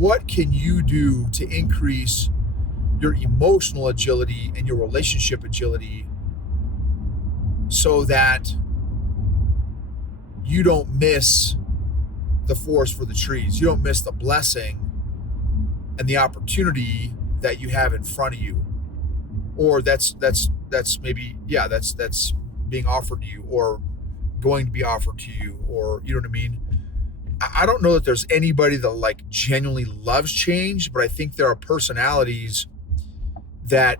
what can you do to increase your emotional agility and your relationship agility so that you don't miss the forest for the trees. You don't miss the blessing and the opportunity that you have in front of you, or that's maybe that's being offered to you, or going to be offered to you, or you know what I mean. I don't know that there's anybody that like genuinely loves change, but I think there are personalities that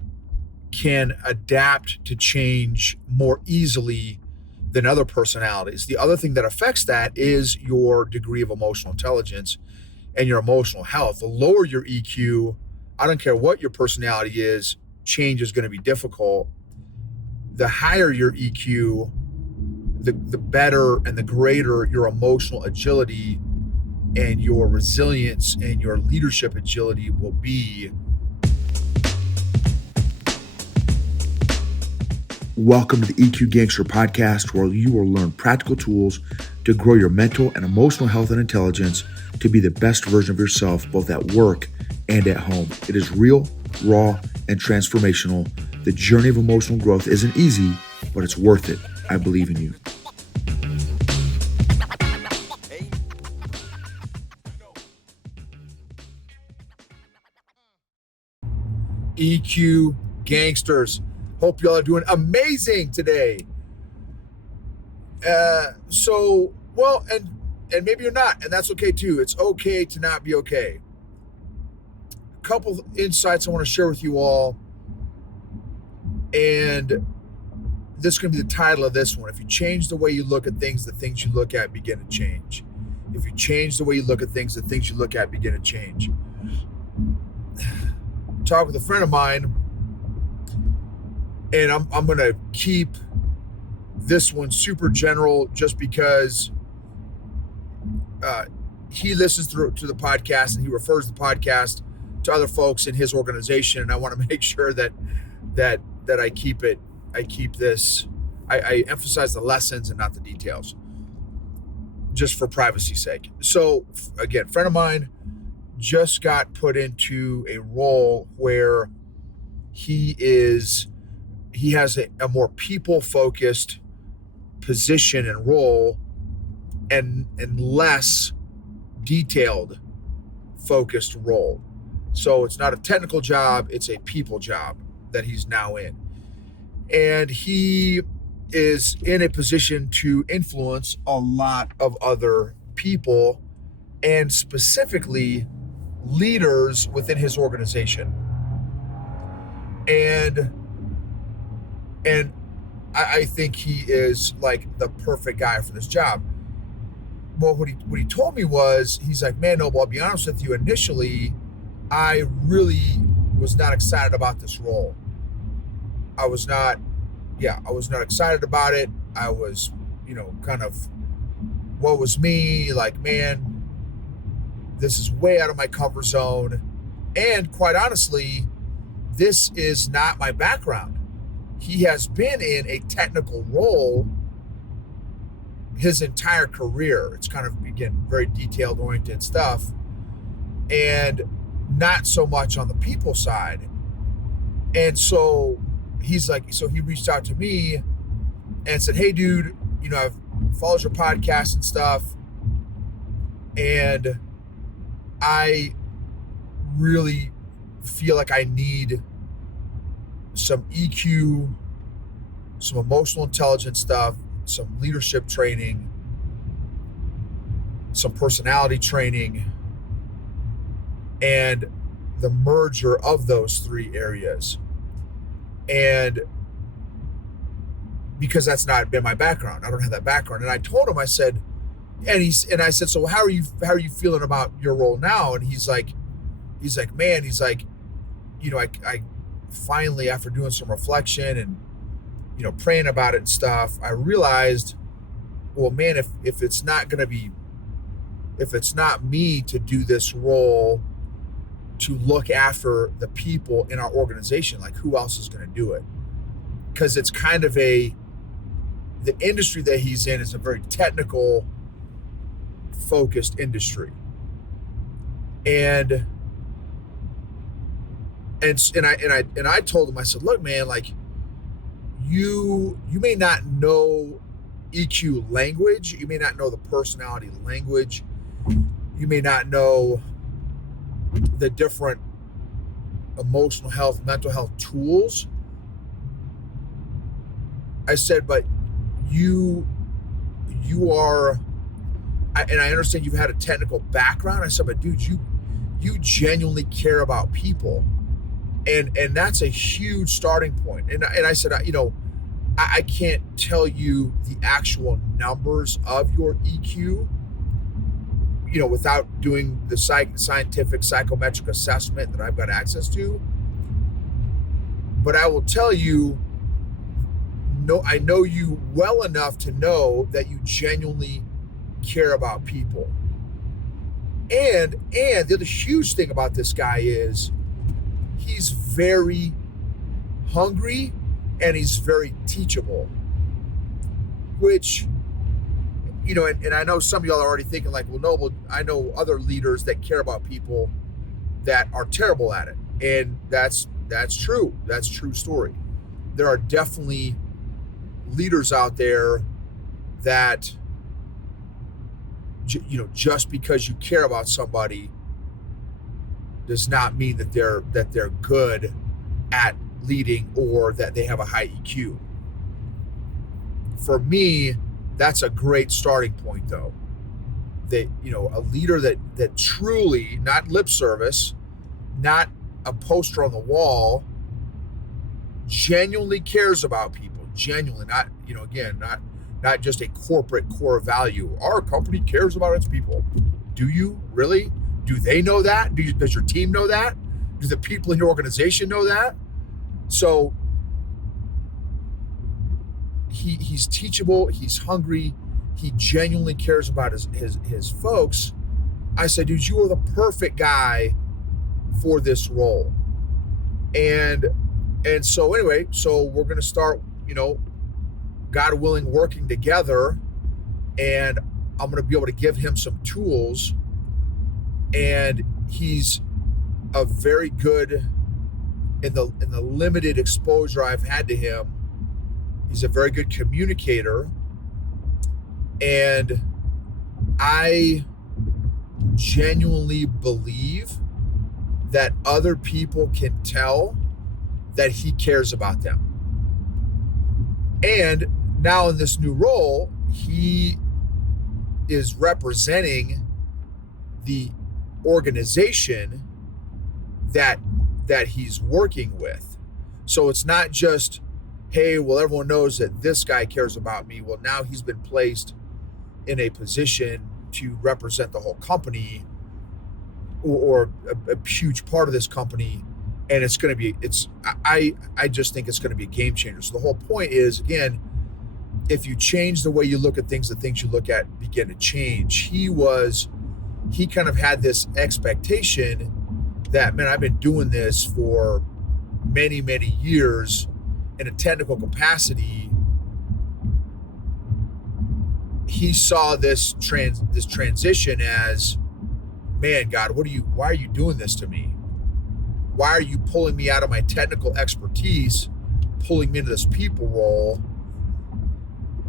can adapt to change more easily than other personalities. The other thing that affects that is your degree of emotional intelligence and your emotional health. The lower your EQ, I don't care what your personality is, change is going to be difficult. The higher your EQ, the better and the greater your emotional agility and your resilience and your leadership agility will be. Welcome to the EQ Gangster podcast, where you will learn practical tools to grow your mental and emotional health and intelligence to be the best version of yourself, both at work and at home. It is real, raw, and transformational. The journey of emotional growth isn't easy, but it's worth it. I believe in you. EQ Gangsters. Hope y'all are doing amazing today. And maybe you're not, and that's okay too. It's okay to not be okay. A couple insights I want to share with you all, and this is going to be the title of this one. If you change the way you look at things, the things you look at begin to change. If you change the way you look at things, the things you look at begin to change. Talk with a friend of mine, and I'm going to keep this one super general just because he listens to the podcast and he refers the podcast to other folks in his organization, and I want to make sure that I keep this. I emphasize the lessons and not the details, just for privacy's sake. So again, friend of mine just got put into a role where he has a more people-focused position and role, and less detailed focused role. So it's not a technical job, it's a people job that he's now in. And he is in a position to influence a lot of other people, and specifically leaders within his organization. And I think he is like the perfect guy for this job. Well, what he told me was, he's like, man, Noble, I'll be honest with you, initially, I really was not excited about this role. I was not excited about it. I was, kind of, what was me, like, man, this is way out of my comfort zone. And quite honestly, this is not my background. He has been in a technical role his entire career. It's kind of, again, very detailed oriented stuff, and not so much on the people side. And so he's like, so he reached out to me and said, hey dude, I've followed your podcast and stuff, and I really feel like I need some EQ, some emotional intelligence stuff, some leadership training, some personality training, and the merger of those three areas. And because that's not been my background, I don't have that background. And I told him, I said, I said, so how are you feeling about your role now? And he's like, man, I finally, after doing some reflection and, praying about it and stuff, I realized, well, man, if it's not me to do this role, to look after the people in our organization, like who else is going to do it? Because it's kind of the industry that he's in is a very technical focused industry. And I told him, I said, look, man, like you may not know EQ language, you may not know the personality language, you may not know the different emotional health, mental health tools. I said, but you are, and I understand you've had a technical background. I said, but dude, you genuinely care about people, and that's a huge starting point. And I said, I can't tell you the actual numbers of your EQ, without doing the scientific psychometric assessment that I've got access to. But I will tell you, no, I know you well enough to know that you genuinely care about people. And the other huge thing about this guy is he's very hungry and he's very teachable, which, and I know some of y'all are already thinking like, well, no, well, I know other leaders that care about people that are terrible at it. And that's true. That's a true story. There are definitely leaders out there that, just because you care about somebody does not mean that they're good at leading or that they have a high EQ. For me, that's a great starting point, though. That, a leader that truly, not lip service, not a poster on the wall, genuinely cares about people. Genuinely, not, again, not just a corporate core value. Our company cares about its people. Do you really? Do they know that? Does your team know that? Do the people in your organization know that? So he's teachable, he's hungry, he genuinely cares about his folks. I said, dude, you are the perfect guy for this role. And so anyway, so we're going to start, God willing, working together, and I'm going to be able to give him some tools. And he's a very good, in the limited exposure I've had to him, he's a very good communicator. And I genuinely believe that other people can tell that he cares about them. And now in this new role, he is representing the organization that he's working with. So it's not just, hey, well, everyone knows that this guy cares about me. Well, now he's been placed in a position to represent the whole company or a huge part of this company. And it's going to be, I just think it's going to be a game changer. So the whole point is, again, if you change the way you look at things, the things you look at begin to change. He kind of had this expectation that, man, I've been doing this for many, many years in a technical capacity. He saw this transition as, man, God, why are you doing this to me? Why are you pulling me out of my technical expertise, pulling me into this people role?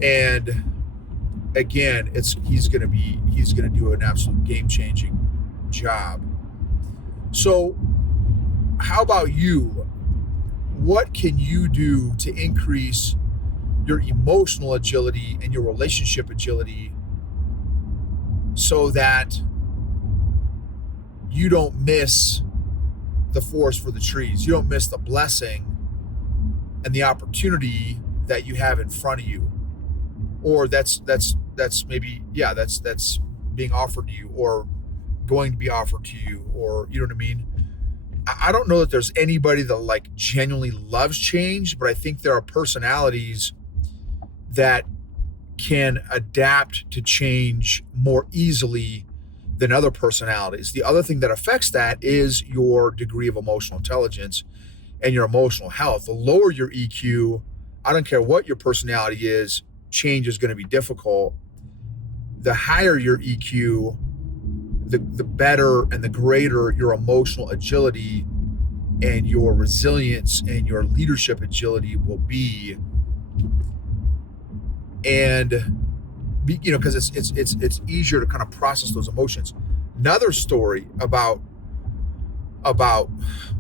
And again, he's going to do an absolute game-changing job. So how about you? What can you do to increase your emotional agility and your relationship agility so that you don't miss the forest for the trees? You don't miss the blessing and the opportunity that you have in front of you, or that's maybe, that's being offered to you or going to be offered to you, or you know what I mean? I don't know that there's anybody that like genuinely loves change, but I think there are personalities that can adapt to change more easily than other personalities. The other thing that affects that is your degree of emotional intelligence and your emotional health. The lower your EQ, I don't care what your personality is, change is going to be difficult. The higher your EQ, the better and the greater your emotional agility and your resilience and your leadership agility will be. And because it's easier to kind of process those emotions. Another story about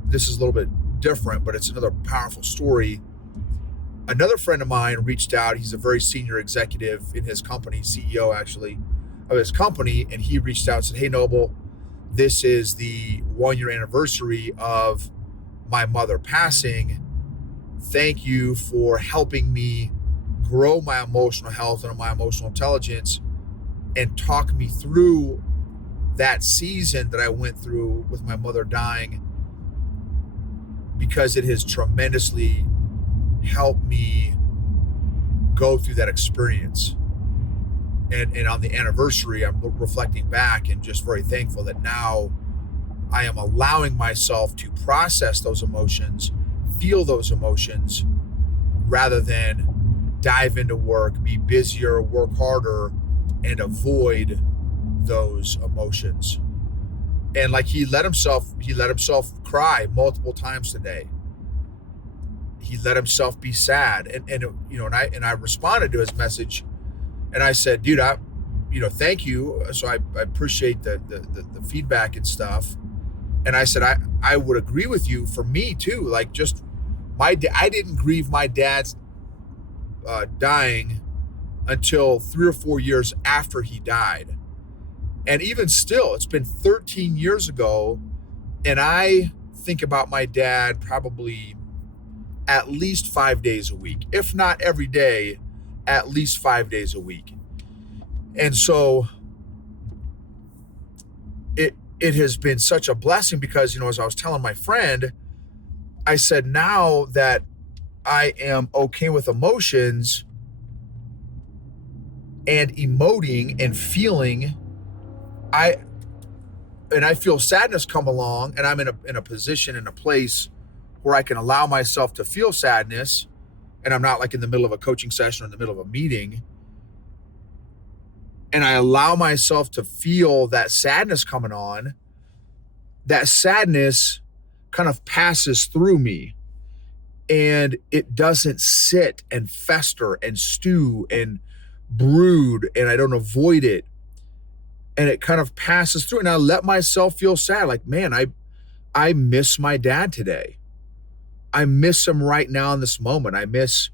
this is a little bit different, but it's another powerful story. Another friend of mine reached out. He's a very senior executive in his company, CEO actually of his company, and he reached out and said, "Hey Noble, this is the 1-year anniversary of my mother passing. Thank you for helping me grow my emotional health and my emotional intelligence and talk me through that season that I went through with my mother dying, because it has tremendously helped me go through that experience." And on the anniversary, I'm reflecting back and just very thankful that now I am allowing myself to process those emotions, feel those emotions, rather than dive into work, be busier, work harder, and avoid those emotions. And like he let himself cry multiple times today. He let himself be sad, and I responded to his message, and I said, "Dude, thank you. So I appreciate the feedback and stuff." And I said, I would agree with you. For me too, like just I didn't grieve my dad's dying until 3 or 4 years after he died. And even still, it's been 13 years ago, and I think about my dad probably at least 5 days a week, if not every day, at least 5 days a week. And so it has been such a blessing because, as I was telling my friend, I said, now that I am okay with emotions and emoting and feeling, I feel sadness come along, and I'm in a position, in a place where I can allow myself to feel sadness, and I'm not like in the middle of a coaching session or in the middle of a meeting, and I allow myself to feel that sadness coming on. That sadness kind of passes through me, and it doesn't sit and fester and stew and brood, and I don't avoid it. And it kind of passes through, and I let myself feel sad. Like, man, I miss my dad today. I miss him right now in this moment. I miss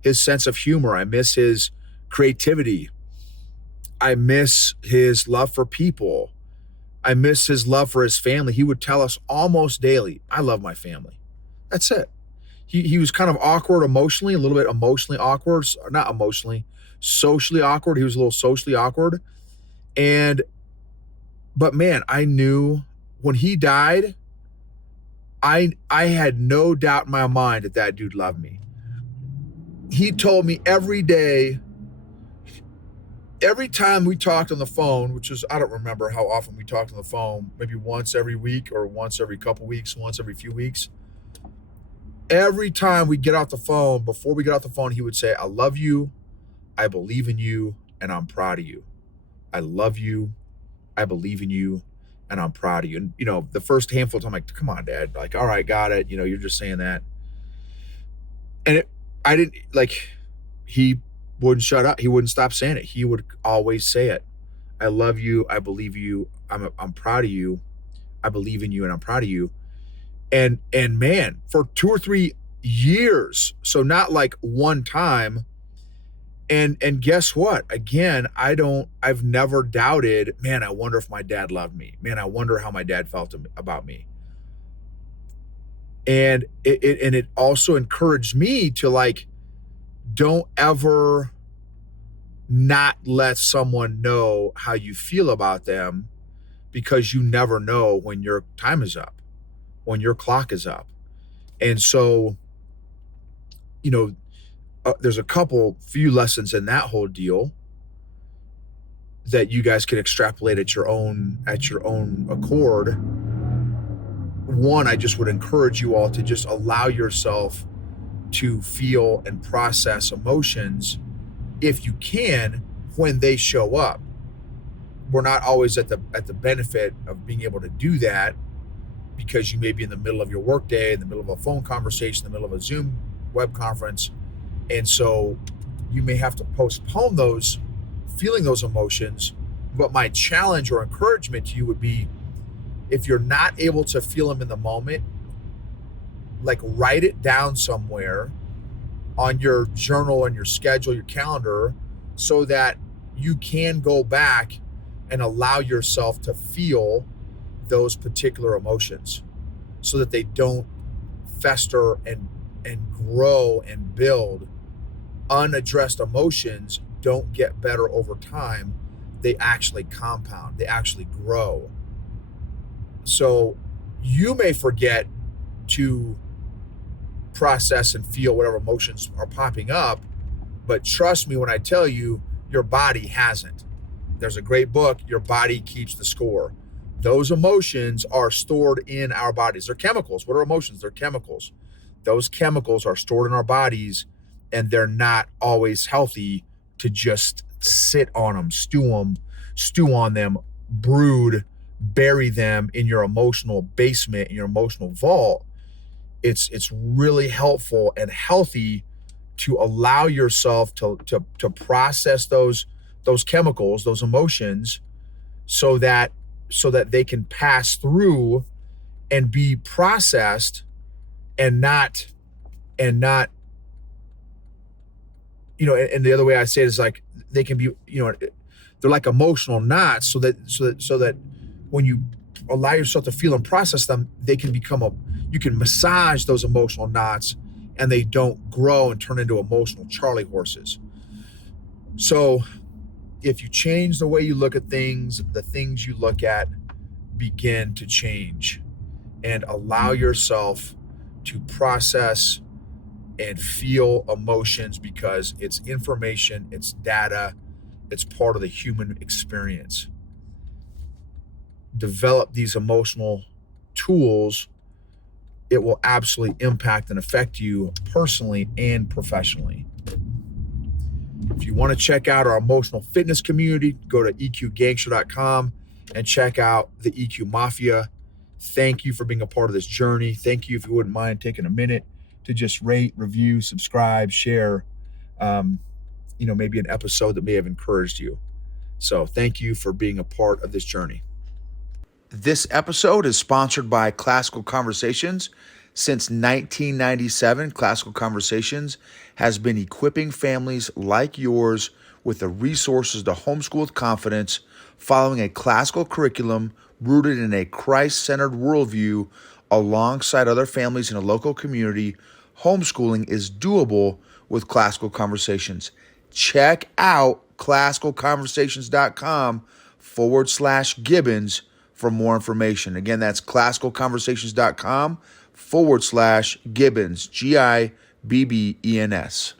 his sense of humor. I miss his creativity. I miss his love for people. I miss his love for his family. He would tell us almost daily, "I love my family." That's it. He was kind of awkward emotionally, a little bit emotionally awkward, not emotionally, socially awkward. He was a little socially awkward. But man, I knew when he died, I had no doubt in my mind that dude loved me. He told me every day, every time we talked on the phone, which is, I don't remember how often we talked on the phone, maybe once every week or once every couple weeks, once every few weeks. Every time we get off the phone, before we get off the phone, he would say, "I love you, I believe in you, and I'm proud of you. I love you, I believe in you, and I'm proud of you." And, the first handful of time, I'm like, "Come on, Dad." Like, "All right, got it. You're just saying that." And I didn't, like, he wouldn't shut up. He wouldn't stop saying it. He would always say it. "I love you. I believe you. I'm proud of you. I believe in you, and I'm proud of you." And man, for 2 or 3 years, so not like one time. And guess what? Again, I've never doubted, man, I wonder if my dad loved me. Man, I wonder how my dad felt about me. And it also encouraged me to, like, don't ever not let someone know how you feel about them, because you never know when your time is up, when your clock is up. And so, there's a few lessons in that whole deal that you guys can extrapolate at your own accord. One, I just would encourage you all to just allow yourself to feel and process emotions, if you can, when they show up. we're not always at the benefit of being able to do that, because you may be in the middle of your workday, in the middle of a phone conversation, in the middle of a Zoom web conference. And so you may have to postpone those, feeling those emotions. But my challenge or encouragement to you would be, if you're not able to feel them in the moment, like write it down somewhere on your journal, on your schedule, your calendar, so that you can go back and allow yourself to feel those particular emotions, so that they don't fester and grow and build. Unaddressed emotions don't get better over time. They actually compound, they actually grow. So you may forget to process and feel whatever emotions are popping up, but trust me when I tell you, your body hasn't. There's a great book, Your Body Keeps the Score. Those emotions are stored in our bodies. They're chemicals. What are emotions? They're chemicals. Those chemicals are stored in our bodies, and they're not always healthy to just sit on them, stew on them, brood, bury them in your emotional basement, in your emotional vault. It's really helpful and healthy to allow yourself to process those chemicals, those emotions, so that they can pass through and be processed, and not and the other way I say it is, like, they can be, they're like emotional knots, so that when you allow yourself to feel and process them, they can you can massage those emotional knots, and they don't grow and turn into emotional Charlie horses. So if you change the way you look at things, the things you look at begin to change, and allow yourself to process and feel emotions, because it's information, it's data, it's part of the human experience. Develop these emotional tools. It will absolutely impact and affect you personally and professionally. If you want to check out our emotional fitness community, go to eqgangster.com and check out the EQ Mafia. Thank you for being a part of this journey. Thank you, if you wouldn't mind taking a minute to just rate, review, subscribe, share, maybe an episode that may have encouraged you. So thank you for being a part of this journey. This episode is sponsored by Classical Conversations. Since 1997, Classical Conversations has been equipping families like yours with the resources to homeschool with confidence, following a classical curriculum rooted in a Christ-centered worldview alongside other families in a local community. Homeschooling is doable with Classical Conversations. Check out classicalconversations.com/Gibbons for more information. Again, that's classicalconversations.com/Gibbons, Gibbens.